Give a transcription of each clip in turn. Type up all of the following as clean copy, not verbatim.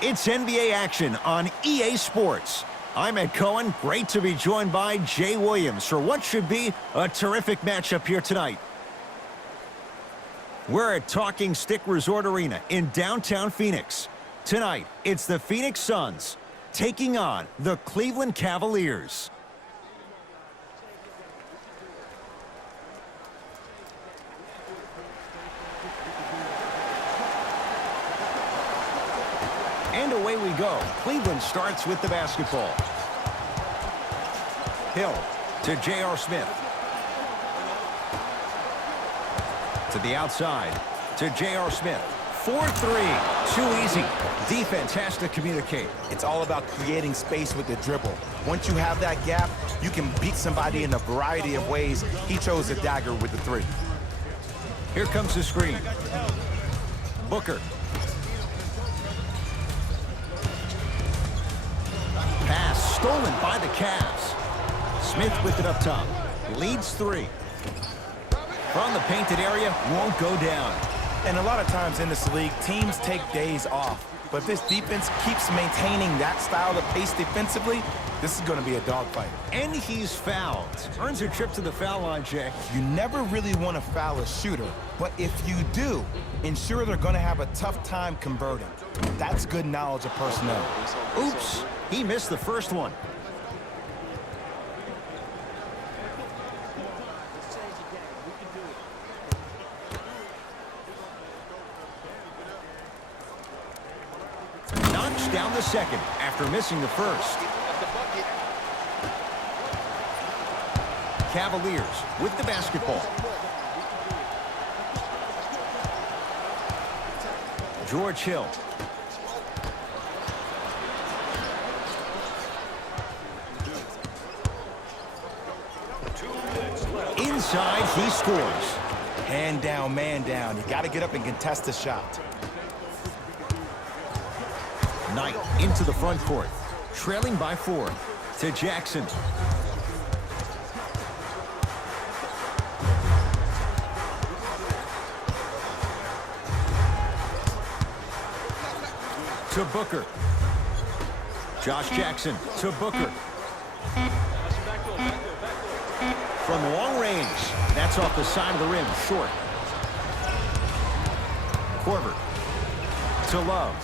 It's NBA action on EA Sports. I'm Ed Cohen. Great to be joined by Jay Williams for what should be a terrific matchup here tonight. We're at Talking Stick Resort Arena in downtown Phoenix. Tonight, it's the Phoenix Suns taking on the Cleveland Cavaliers. And away we go. Cleveland starts with the basketball. Hill to J.R. Smith. To the outside to J.R. Smith. 4-3. Too easy. Defense has to communicate. It's all about creating space with the dribble. Once you have that gap, you can beat somebody in a variety of ways. He chose a dagger with the three. Here comes the screen. Booker. Pass stolen by the Cavs. Smith with it up top. Leads three. From the painted area, won't go down. And a lot of times in this league, teams take days off. But if this defense keeps maintaining that style of pace defensively, this is going to be a dogfight. And he's fouled. Earns a trip to the foul line, Jay. You never really want to foul a shooter. But if you do, ensure they're going to have a tough time converting. That's good knowledge of personnel. Oops. He missed the first one. Knocks down the second after missing the first. Cavaliers with the basketball. George Hill. Inside, he scores. Hand down, man down. You got to get up and contest the shot. Knight into the front court. Trailing by 4 to Jackson. To Booker. Josh Jackson to Booker. From long range, that's off the side of the rim, short. Korver to Love.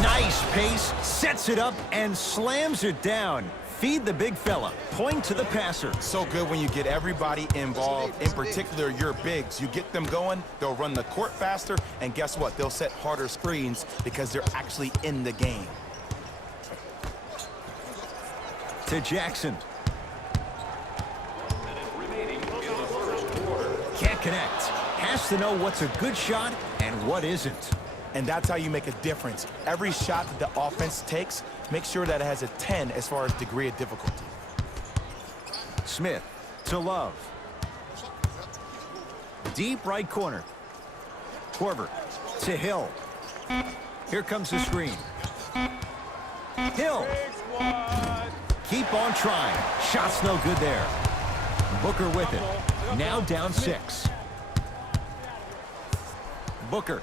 Nice pace, sets it up and slams it down. Feed the big fella, point to the passer. So good when you get everybody involved, in particular your bigs. You get them going, they'll run the court faster, and guess what? They'll set harder screens because they're actually in the game. To Jackson. Can't connect. Has to know what's a good shot and what isn't. And that's how you make a difference. Every shot that the offense takes, make sure that it has a 10 as far as degree of difficulty. Smith to Love. Deep right corner. Korver to Hill. Here comes the screen. Hill. Keep on trying. Shot's no good there. Booker with it. Now down 6. Booker.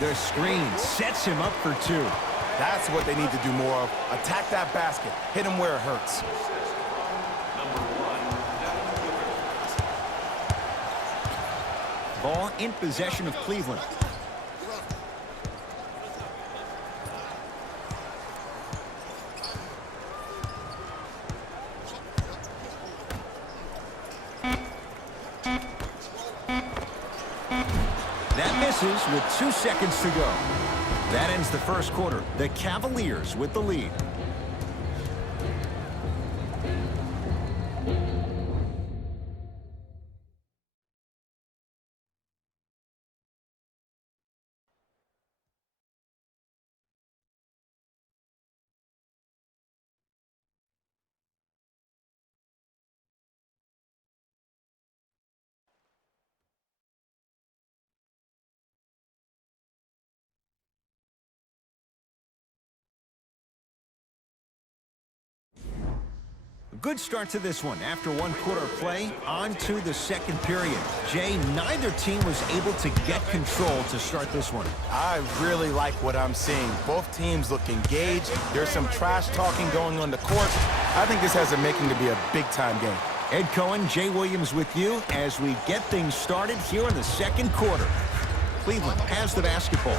The screen sets him up for 2. That's what they need to do more of. Attack that basket. Hit him where it hurts. Ball in possession of Cleveland. That misses with 2 seconds to go. That ends the first quarter. The Cavaliers with the lead. Good start to this one. After one quarter of play, on to the second period. Jay, neither team was able to get control to start this one. I really like what I'm seeing. Both teams look engaged. There's some trash talking going on the court. I think this has a making to be a big-time game. Ed Cohen, Jay Williams with you as we get things started here in the second quarter. Cleveland has the basketball.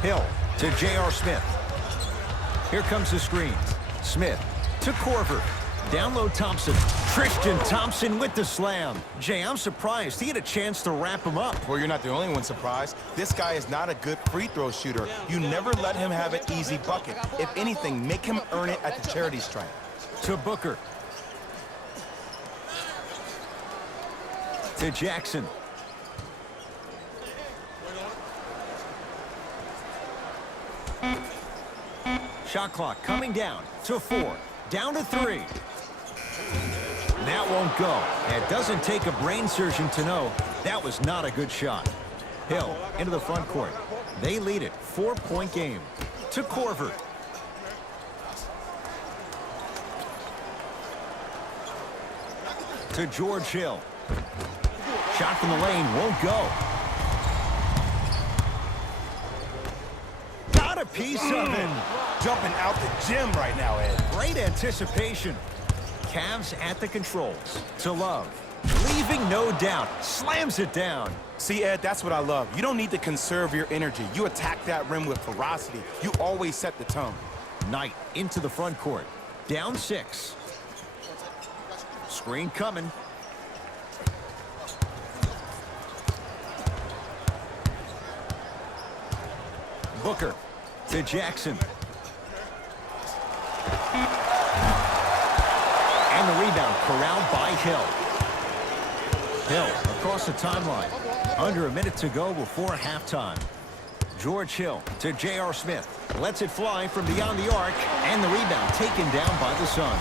Hill to J.R. Smith. Here comes the screen. Smith to Korver. Down low Thompson. Tristan Thompson with the slam. Jay, I'm surprised. He had a chance to wrap him up. Well, you're not the only one surprised. This guy is not a good free throw shooter. You never let him have an easy bucket. If anything, make him earn it at the charity stripe. To Booker. To Jackson. Shot clock coming down to 4. Down to 3. That won't go. It doesn't take a brain surgeon to know that was not a good shot. Hill into the front court. They lead it. 4-point game. To Korver. To George Hill. Shot from the lane won't go. Got a piece of him. Jumping out the gym right now, Ed. Great anticipation. Cavs at the controls. To Love. Leaving no doubt. Slams it down. See, Ed, that's what I love. You don't need to conserve your energy. You attack that rim with ferocity. You always set the tone. Knight into the front court. Down 6. Screen coming. Booker to Jackson. And the rebound corralled by Hill. Hill across the timeline. Under a minute to go before halftime. George Hill to J.R. Smith. Lets it fly from beyond the arc. And the rebound taken down by the Suns.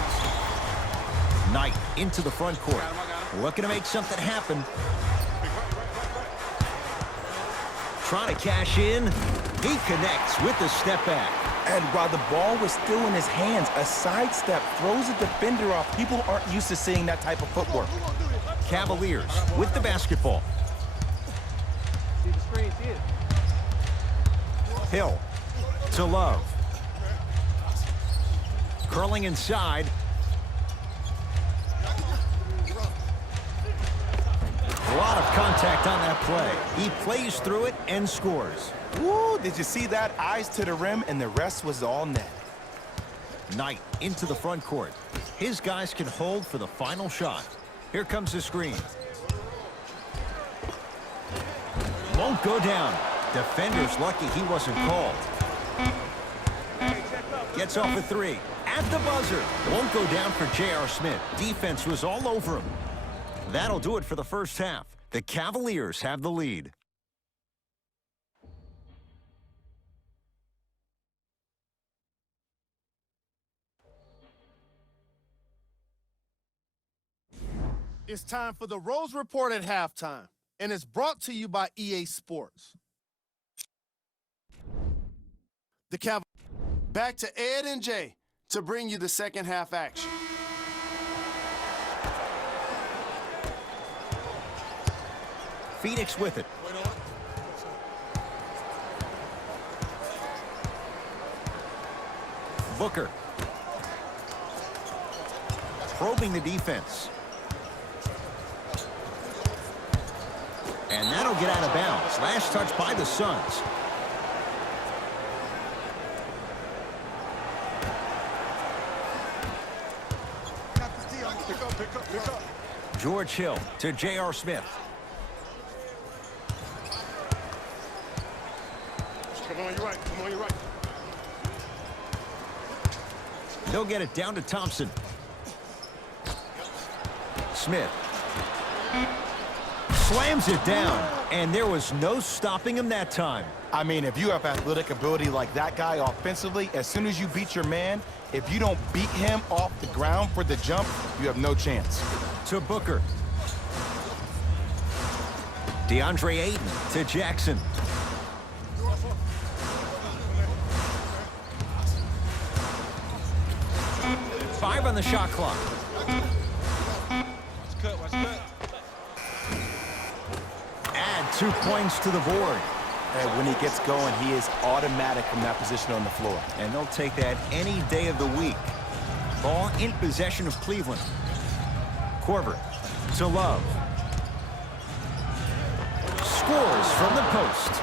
Knight into the front court. Looking to make something happen. Trying to cash in. He connects with the step back. And while the ball was still in his hands, a sidestep throws a defender off. People aren't used to seeing that type of footwork. Cavaliers with the basketball. See the screen, see it. Hill to Love. Curling inside. A lot of contact on that play. He plays through it and scores. Woo, did you see that? Eyes to the rim, and the rest was all net. Knight into the front court. His guys can hold for the final shot. Here comes the screen. Won't go down. Defender's lucky he wasn't called. Gets off a 3. At the buzzer. Won't go down for J.R. Smith. Defense was all over him. That'll do it for the first half. The Cavaliers have the lead. It's time for the Rose Report at halftime, and it's brought to you by EA Sports. The Cavaliers back to Ed and Jay to bring you the second half action. Phoenix with it. Booker. Probing the defense. And that'll get out of bounds. Last touch by the Suns. Pick up. George Hill to J.R. Smith. Come on, you're right. They'll get it down to Thompson. Smith. Slams it down, and there was no stopping him that time. I mean, if you have athletic ability like that guy offensively, as soon as you beat your man, if you don't beat him off the ground for the jump, you have no chance. To Booker. DeAndre Ayton to Jackson. 5 on the shot clock. Watch cut. Add 2 points to the board. And when he gets going, he is automatic from that position on the floor. And they'll take that any day of the week. Ball in possession of Cleveland. Korver to Love. Scores from the post.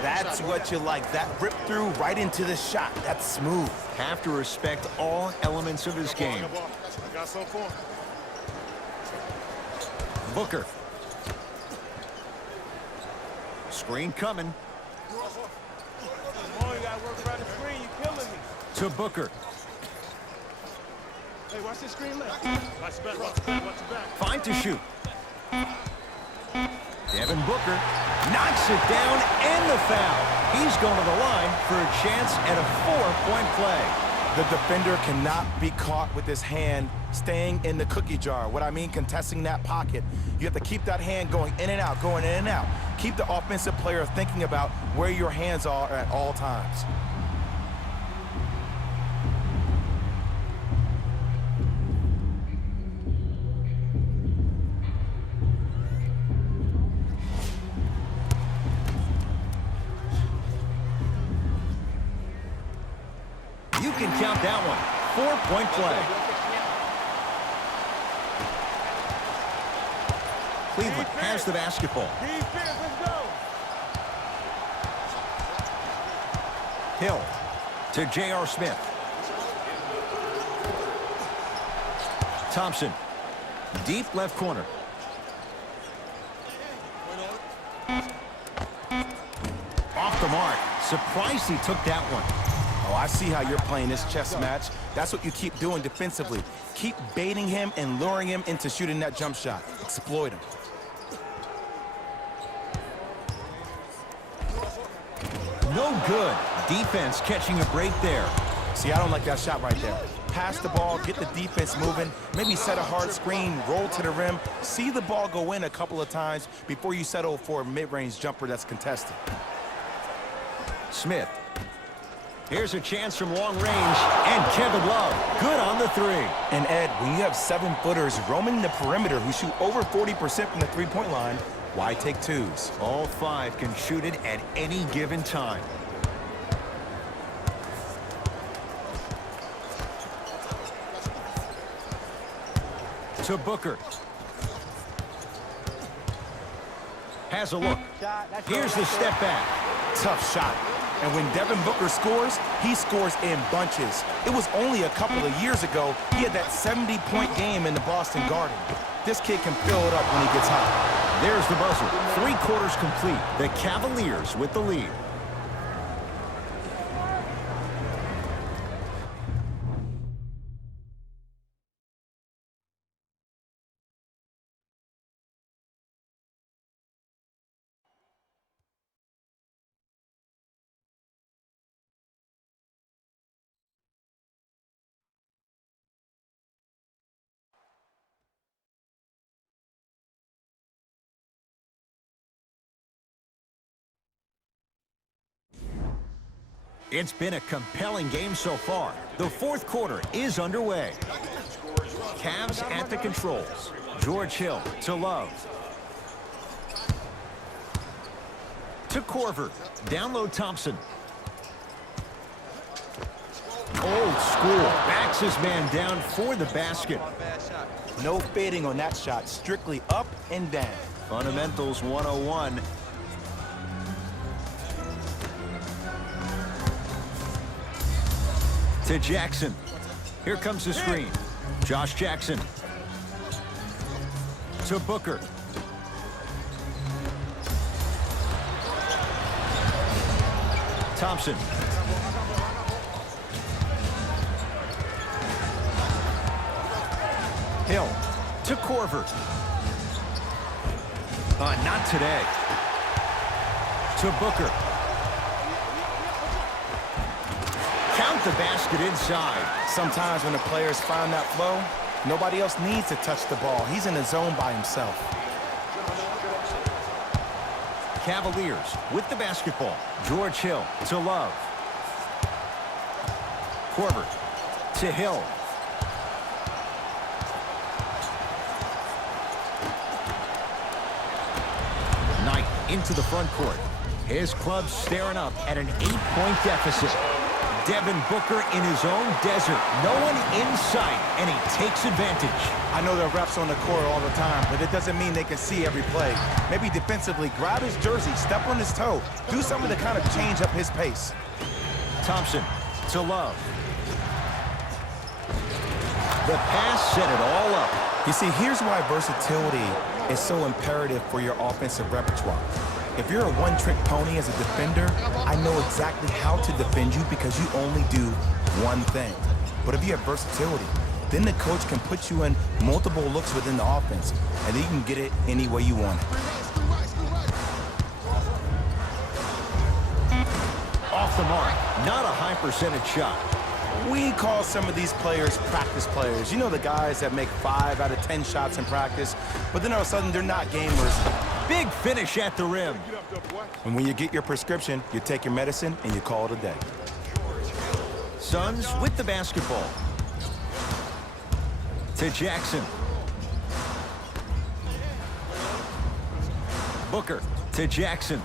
That's what you like. That rip through right into the shot. That's smooth. Have to respect all elements of his game. I got some for him. Booker. Screen coming. Come on, you gotta work around the screen. You killing me. To Booker. Hey, watch the screen left. Watch the back. Fine to shoot. Devin Booker knocks it down and the foul. He's going to the line for a chance at a 4-point play. The defender cannot be caught with his hand staying in the cookie jar. What I mean, contesting that pocket. You have to keep that hand going in and out, going in and out. Keep the offensive player thinking about where your hands are at all times. You can count that one. 4-point play. Cleveland has the basketball. Defense, let's go. Hill to J.R. Smith. Thompson. Deep left corner. Off the mark. Surprised he took that one. Oh, I see how you're playing this chess match. That's what you keep doing defensively. Keep baiting him and luring him into shooting that jump shot. Exploit him. No good. Defense catching a break there. See, I don't like that shot right there. Pass the ball, get the defense moving, maybe set a hard screen, roll to the rim, see the ball go in a couple of times before you settle for a mid-range jumper that's contested. Smith. Here's a chance from long range, and Kevin Love, good on the 3. And Ed, when you have 7-footers roaming the perimeter who shoot over 40% from the three-point line, why take twos? All 5 can shoot it at any given time. To Booker. Has a look. Here's the step back. Tough shot. And when Devin Booker scores, he scores in bunches. It was only a couple of years ago he had that 70-point game in the Boston Garden. This kid can fill it up when he gets hot. There's the buzzer. 3 quarters complete. The Cavaliers with the lead. It's been a compelling game so far. The 4th quarter is underway. Cavs at the controls. George Hill to Love. To Korver. Down low Thompson. Old school. Backs his man down for the basket. No fading on that shot. Strictly up and down. Fundamentals 101. To Jackson. Here comes the screen. Josh Jackson. To Booker. Thompson. Hill. To Korver. Not today. To Booker. Count the basket inside. Sometimes when the players find that flow, nobody else needs to touch the ball. He's in the zone by himself. Cavaliers with the basketball. George Hill to Love. Korver to Hill. into the front court. His club's staring up at an 8-point deficit. Devin Booker in his own desert. No one in sight, and he takes advantage. I know there are refs on the court all the time, but it doesn't mean they can see every play. Maybe defensively, grab his jersey, step on his toe, do something to kind of change up his pace. Thompson to Love. The pass set it all up. You see, here's why versatility is so imperative for your offensive repertoire. If you're a one-trick pony as a defender, I know exactly how to defend you because you only do one thing. But if you have versatility, then the coach can put you in multiple looks within the offense, and then you can get it any way you want it. Off the mark. Not a high percentage shot. We call some of these players practice players. You know, the guys that make 5 out of 10 shots in practice, but then all of a sudden they're not gamers. Big finish at the rim. And when you get your prescription, you take your medicine and you call it a day. Suns with the basketball. To Jackson. Booker to Jackson.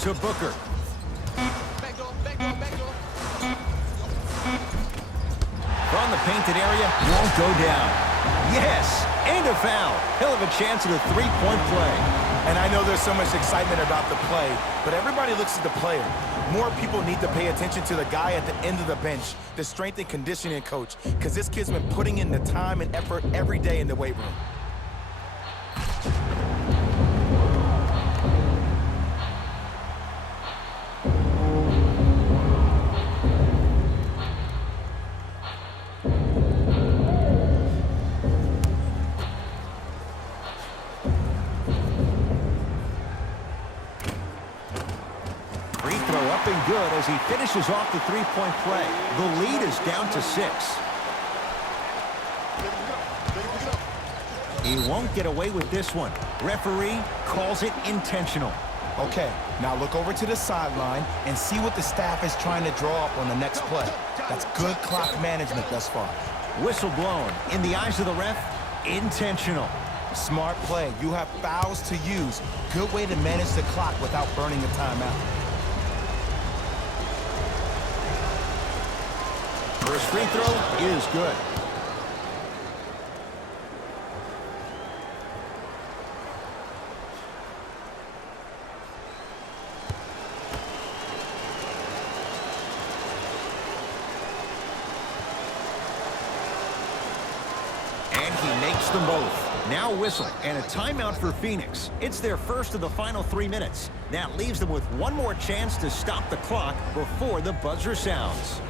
To Booker. From the painted area, won't go down. Yes, and a foul. He'll have a chance at a three-point play. And I know there's so much excitement about the play, but everybody looks at the player. More people need to pay attention to the guy at the end of the bench, the strength and conditioning coach, because this kid's been putting in the time and effort every day in the weight room. Good as he finishes off the three-point play. The lead is down to 6. He won't get away with this one. Referee calls it intentional. Okay, now look over to the sideline and see what the staff is trying to draw up on the next play. That's good clock management thus far. Whistle blown. In the eyes of the ref, intentional. Smart play. You have fouls to use. Good way to manage the clock without burning a timeout. First free throw is good. And he makes them both. Now whistle and a timeout for Phoenix. It's their first of the final 3 minutes. That leaves them with one more chance to stop the clock before the buzzer sounds.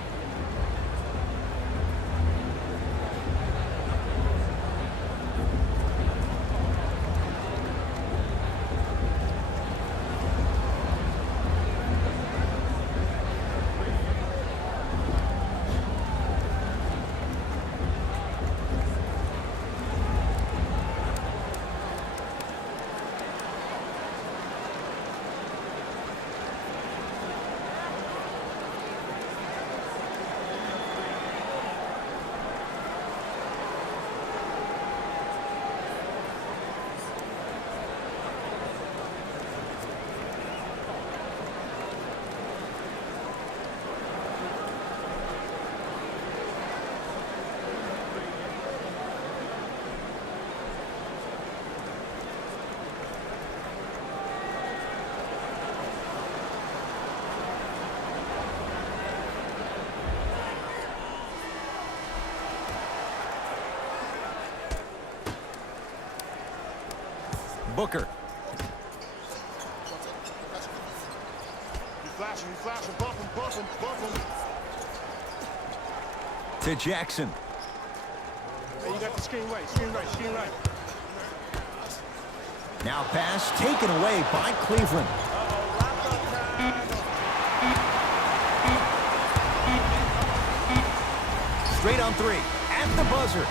Booker. You flashing, bump him. To Jackson. Hey, you got the screen right. Now pass taken away by Cleveland. Straight on 3 at the buzzer.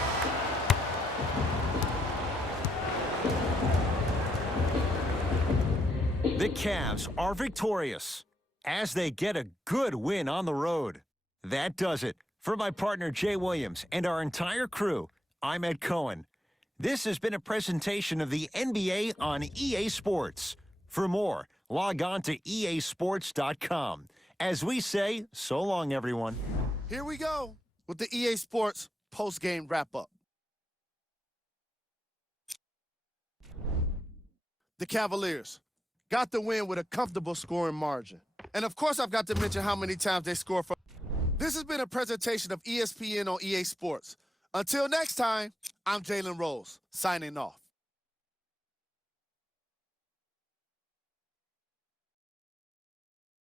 The Cavs are victorious as they get a good win on the road. That does it. For my partner Jay Williams and our entire crew, I'm Ed Cohen. This has been a presentation of the NBA on EA Sports. For more, log on to easports.com. As we say, so long, everyone. Here we go with the EA Sports post-game wrap-up. The Cavaliers got the win with a comfortable scoring margin. And of course, I've got to mention how many times they score from. This has been a presentation of ESPN on EA Sports. Until next time, I'm Jalen Rose, signing off.